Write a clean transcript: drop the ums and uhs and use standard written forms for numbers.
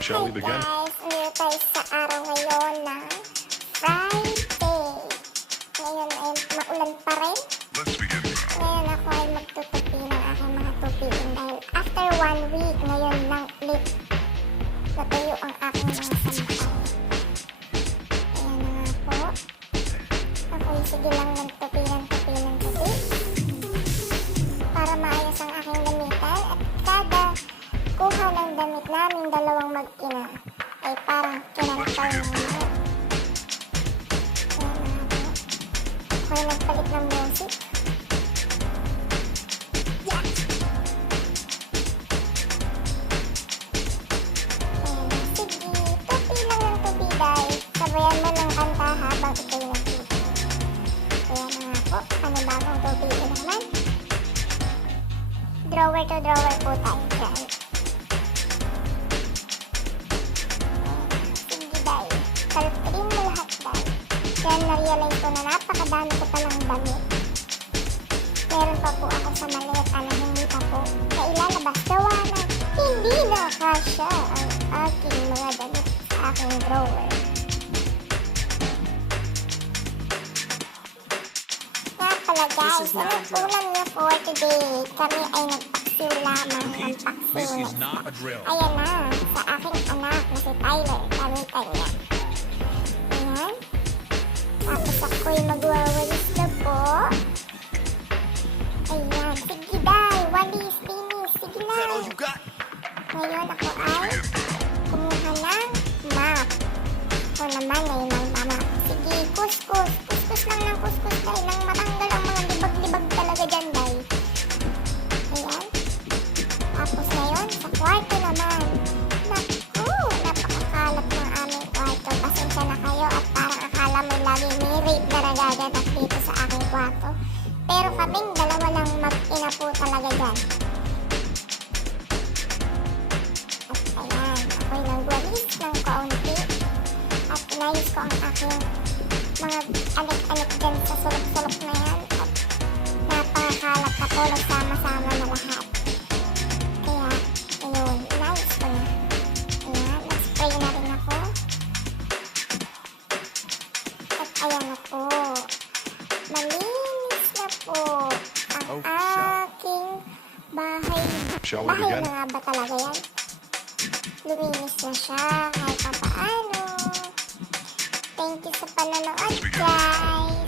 Shall we begin? Guys, ngayon tayo sa araw ngayon ng Friday. Ngayon ay maulan pa rin. Let's begin. Ngayon ako ay magtutupi ng aking mga tupiin dahil after 1 week, ngayon lang ulit natuyo ang aking mga sampay. Ayan na nga po. Ako ay sige lang ng tupi para maayos ang aking gamitan at kada kuha ng damit namin dalawang mag-ina ay parang kinantay naman. Ayan na nga po. Ako ay nagpalit ng music. Sabayan mo ng kanta habang ikaw'y nagtito. Kaya na nga po, panibagong tupiin naman. Drawer to drawer po tayo dyan. Sige dahil, kalprin mo lahat dahil. Kaya na-realize ko na napakadami ko palang damit. Meron pa po ako sa maleta na hindi pa po nailalabas. Gawa na hindi na kasya ang aking mga damit sa aking drawer. Guys, ang ulam niya for today, kami ay nagpaksiw lamang ng paksiw. Ayan na, sa aking anak na si Tyler, gamitan niya. Ayan. Tapos ako'y magwawalis na po. Ayan, sige day, walis, binis, sige na. Ngayon ako ay kumuha ng map. Ako naman ay magmamap. Sige, kuskus. Kuskus lang ng kuskus tayo nang matanggal ang mga libag-libag talaga dyan, day. Ayan. Tapos ngayon, sa kwarto naman. Naku, napakakalat ng aming kwarto. Pasensya na kayo at parang akala mo laging may rape na nagaganap dito sa aking kwarto. Pero kaming dalawa lang mag-ina po talaga dyan. At ayan, ako'y nagwalis ng kaunti. At inayos ko ang aking mga anik-anik dyan sa sulok-sulok na yan. At napakakalap na po, nagsama-sama na lahat. Kaya, ayun, inayos ko na. Ayan, nag-spray na rin ako. At ayan na po. Malinis na po ang aking bahay. Shall we Bahay begin? na nga ba talaga yan? Luminis na siya kahit pa paano. Thank you sa panonood, guys!